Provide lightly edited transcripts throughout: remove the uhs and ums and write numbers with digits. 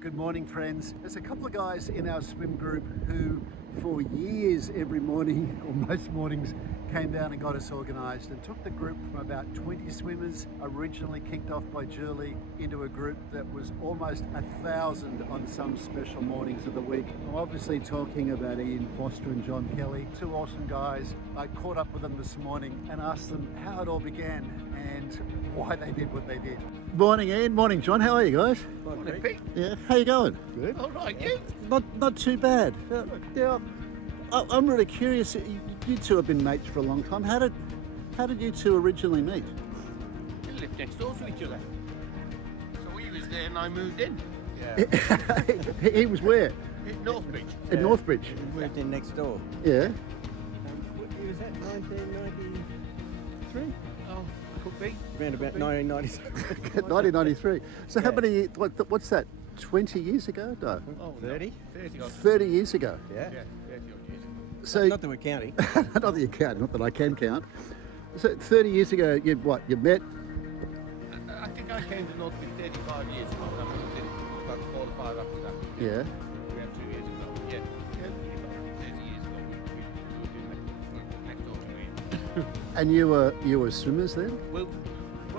Good morning, friends. There's a couple of guys in our swim group who, for years, every morning or most mornings, came down and got us organised and took the group from about 20 swimmers, originally kicked off by Julie, into a group that was almost 1,000 on some special mornings of the week. I'm obviously talking about Forster and John Kelly, two awesome guys. I caught up with them this morning and asked them how it all began and why they did what they did. Morning, Ian. Morning, John. How are you guys? Morning, Pete. Yeah. How you going? Good. All right, you? Not too bad. Yeah. I'm really curious. You two have been mates for a long time. How did you two originally meet? We lived next door to each other. So he was there and I moved in. Yeah. He was where? In Northbridge. In Northbridge. We moved in next door. Yeah. What year was that? 1993? Oh, could be. Around about 1993. 1993. So how many? What's that? 20 years ago? No. Oh, 30? 30 odd. 30 years ago. Yeah. Yeah, 30 odd years. So Not that we're counting. not that you count, not that I can count. So 30 years ago, you met? I think I came to Northbridge 35 years ago. I moved in about 4 or 5 after that. Yeah. We had 2 years ago. Yeah. About 30 years ago we moved in next door to me. And you were swimmers then? Well,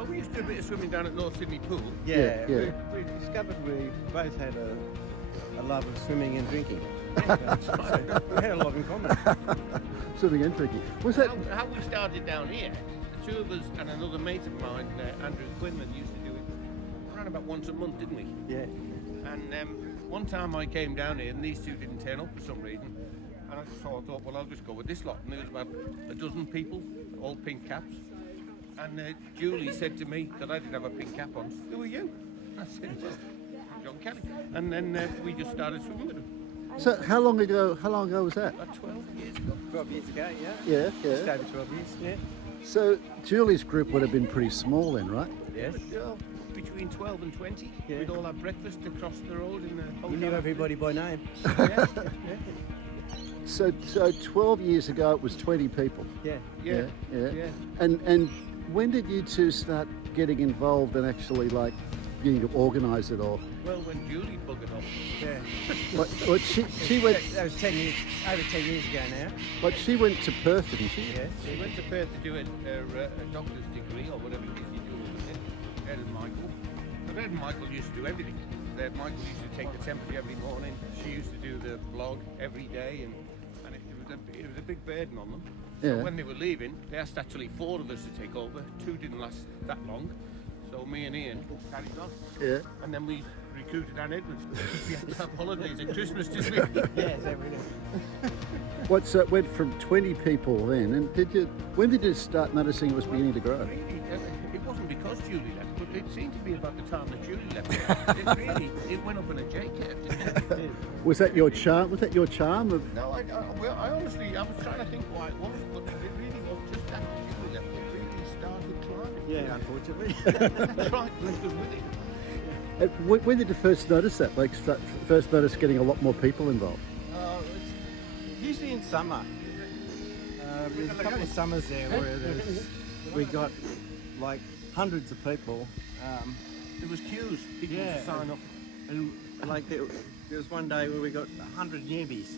we used to do a bit of swimming down at North Sydney Pool. Yeah. We discovered we both had a love of swimming and drinking. That's right. We had a lot in common. Swimming and drinking. Was that? How we started down here, the two of us and another mate of mine, Andrew Quinlan, used to do it around about once a month, didn't we? Yeah. And one time I came down here and these two didn't turn up for some reason. And I thought, well, I'll just go with this lot. And there was about a dozen people, all pink caps. And Julie said to me that I didn't have a pink cap on. Who are you? I said, well, I'm John Kelly. And then we just started swimming with them. So how long ago was that? About 12 years ago. 12 years ago, yeah. Yeah. Just over 12 years, yeah. So Julie's group would have been pretty small then, right? Yes. Yeah, between 12 and 20. Yeah. We'd all have breakfast across the road in the hotel. We knew everybody by name. Yeah. So 12 years ago it was 20 people. Yeah. Yeah. Yeah. And when did you two start getting involved and actually like beginning to organise it all? Well, when Julie buggered off. Yeah. But she went. That was 10 years, over 10 years ago now. But she went to Perth, didn't she? Yes. She went to Perth to do a doctor's degree or whatever it is you do with it. Ed and Michael. So Ed and Michael used to do everything. Michael used to take the temperature every morning. She used to do the blog every day, and it was a big burden on them. So Yeah. when they were leaving, they asked actually 4 of us to take over. 2 didn't last that long. So me and Ian carried on. Yeah. And then we recruited Anne Edmonds. We had to have holidays at Christmas, didn't we? Yes, every day. So it went from 20 people then, and when did you start noticing it was beginning to grow? Really, it wasn't because Julie left, but it seemed to be about the time that Julie left. It went up in a J curve, didn't it? Was that your charm? Was that your charm? No, I honestly, I was trying to think why it was, but it really was just after Julie left. It really started climbing. Yeah, unfortunately. That's right, left us with it. When did you first notice that? Like, first notice getting a lot more people involved? It's usually in summer. There's a couple of summers there where we got like hundreds of people. There was queues, people Yeah. to sign up. And like there was one day where we got 100 newbies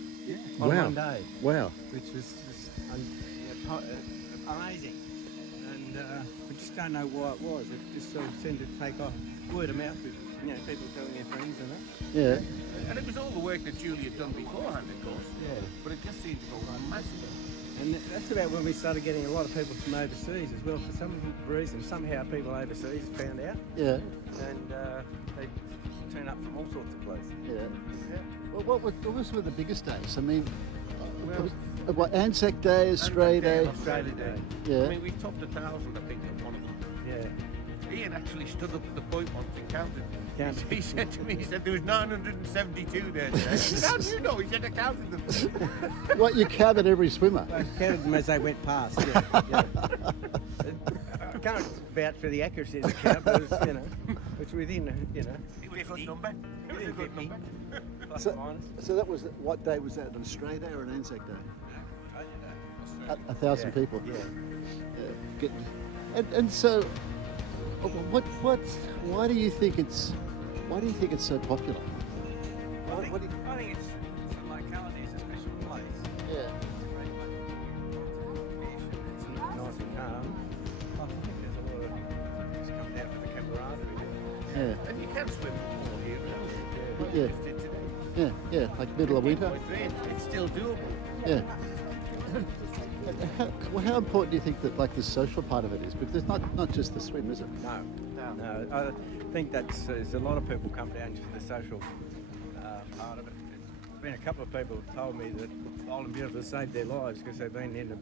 on Wow. one day, Wow. which was just amazing. And we just don't know why it was. It just sort of seemed to take off word of mouth with people telling their friends and that. Yeah. And it was all the work that Julie had done beforehand, of course. Yeah. But it just seemed to go massively. And that's about when we started getting a lot of people from overseas as well. For some reason, somehow people overseas found out, Yeah. and they turn up from all sorts of places. Yeah. Well, what was the biggest days? I mean, Well, what, Anzac Day, Australia Day? Australia Day. Yeah. I mean, we topped 1,000, I think, at one of them. Yeah. Ian actually stood up at the point once and counted. Counted. He said to me, there was 972 there today. I said, how do you know? He said, I counted them. What, you counted every swimmer? I counted them as they went past. Yeah. I can't vouch for the accuracy of the count, but it's within, It was a good number. It was a good 50. number. Plus or minus. So that was, what day was that? An Australia Day or an Anzac Day? Australia. 1,000 people. Yeah. Good. And so, why do you think it's so popular? What do you? I think it's the locality is a special place. Yeah. It's a great place to fish and it's nice and calm. I think there's a lot of just come down for the camaraderie. Yeah. And you can swim all here now. Yeah. Just did today. Yeah. Like middle of winter. It's still doable. Yeah. How important do you think that like the social part of it is? Because it's not just the swim, is it? No. I think there's a lot of people come down for the social part of it. There's been a couple of people who told me that Old and Beautiful saved their lives because they've been in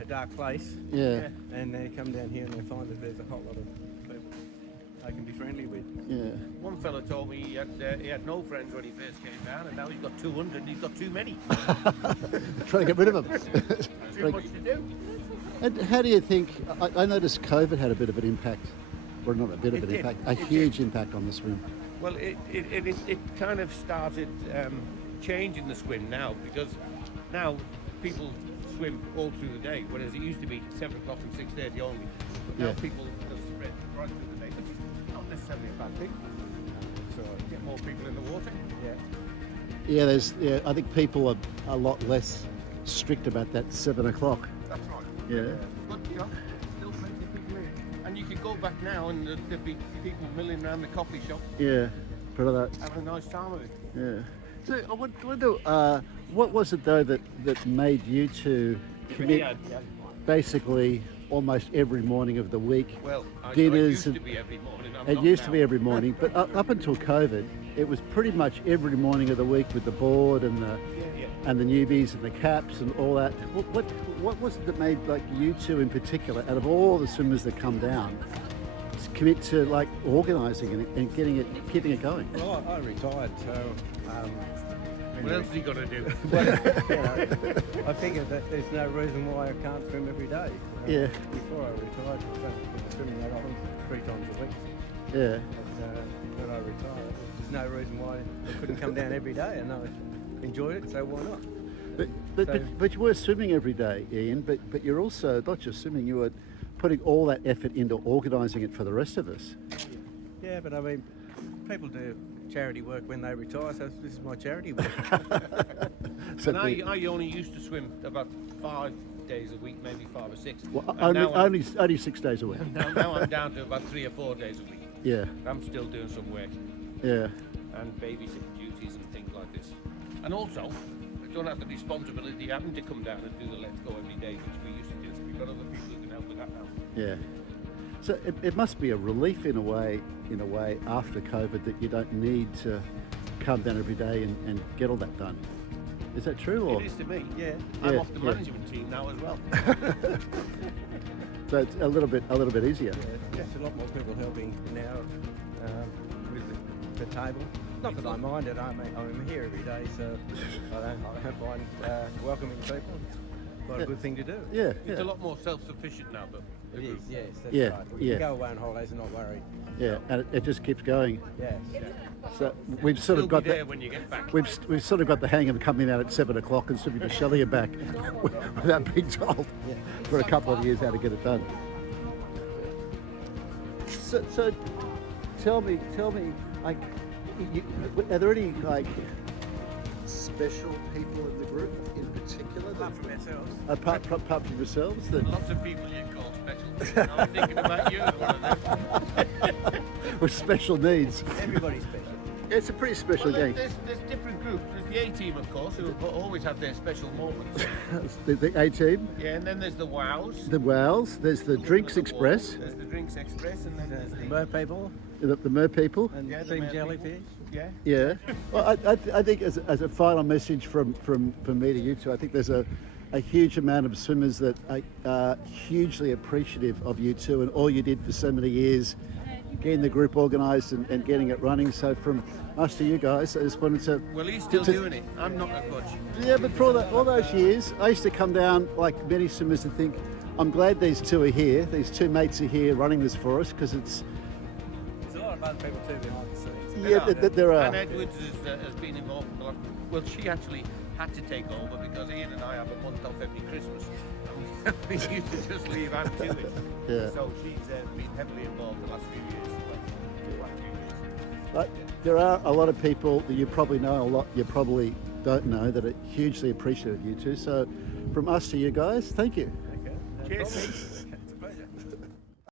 a dark place. Yeah. And they come down here and they find that there's a whole lot of people they can be friendly with. Yeah. One fella told me he had no friends when he first came down, and now he's got 200 and he's got too many. Trying to get rid of them. Too much to do. And how do you think? I noticed COVID had a bit of an impact, or not a bit of It an did. impact, a huge impact on the swim. Well, it kind of started changing the swim now, because now people swim all through the day, whereas it used to be 7 o'clock and 6:30 only. But now Yeah. people just spread right through the day, which is not necessarily a bad thing. So Get more people in the water. yeah. I think people are a lot less strict about that 7 o'clock. That's right. Yeah. But still plenty of people in. And you could go back now and there'd be people milling around the coffee shop, Yeah. Part of that. having a nice time of it. Yeah. So I wonder, what was it though that made you two commit basically almost every morning of the week? Well, it Dinners used and- to be every morning. I'm It not used to now. be every morning, but up until COVID, it was pretty much every morning of the week with the board and the Yeah. and the newbies and the caps and all that. What was it that made like you two in particular, out of all the swimmers that come down, commit to like organising and keeping it going? Well, I retired, so What else is he going to do? I figured that there's no reason why I can't swim every day. Yeah. Before I retired, I was swimming that often 3 times a week. Yeah. But when I retired, there's no reason why I couldn't come down every day, and I enjoyed it, so why not? But you were swimming every day, Ian. But you're also not just swimming. You were putting all that effort into organising it for the rest of us. Yeah, but I mean, people do charity work when they retire, so this is my charity work. So And I only used to swim about 5 days a week, maybe 5 or 6. well, And now I'm- only 6 days a week. now I'm down to about 3 or 4 days a week. Yeah. I'm still doing some work Yeah. and babysitting duties and things like this. And also, I don't have the responsibility of having to come down and do the Let's Go every day, which we used to do. We've got other people who can help with that now. Yeah. So it must be a relief in a way after COVID that you don't need to come down every day and get all that done. Is that true? Or It is to me. Yeah. I'm Yeah, off the yeah. management team now as well. so it's a little bit easier. There's a lot more people helping now with the table. Not that I mind it. I'm here every day, so I don't mind welcoming people. It's quite a good thing to do. Yeah. It's Yeah. a lot more self-sufficient now, but It is, yes, that's Yeah, right. You yeah. can go away on holidays and not worry. Yeah. And it just keeps going. Yes. So we've sort still of got be there that. when you get back. We've sort of got the hang of coming out at 7 o'clock and swimming to Shelley and back without being told for a couple of years how to get it done. So tell me, like, are there any like special people in the group in particular? Apart from ourselves. Apart from yourselves, that Lots of people you call special. I'm thinking about you as one of them. with special needs. Everybody's special. It's a pretty special Well, game. there's different groups. There's the A-team, of course, who have always had their special moments. The A-team, Yeah, and then there's the Wows. the Wows, there's the Drinks Express, There's the Drinks Express, and then there's The the... mer people the Mer people. and Yeah, the Team mer Jellyfish. Yeah. Yeah. Well, I think as a final message from me to you two, I think there's a huge amount of swimmers that are hugely appreciative of you two and all you did for so many years, getting the group organised and getting it running. So from us to you guys, I just wanted to... Well, he's still doing it. I'm not as much. Yeah, but for all those years, I used to come down, like many swimmers, and think, I'm glad these two are here, these two mates are here running this for us, because it's... There's a lot of other people too behind the scenes. Yeah, there are. Anne Edwards has been involved in the last... Well, she actually had to take over because Ian and I have a month off every Christmas. And we used to just leave Anne to it. Yeah. So she's been heavily involved the last few years. But there are a lot of people that you probably know, a lot you probably don't know, that are hugely appreciative of you two. So from us to you guys, thank you. Okay. No Cheers. problem.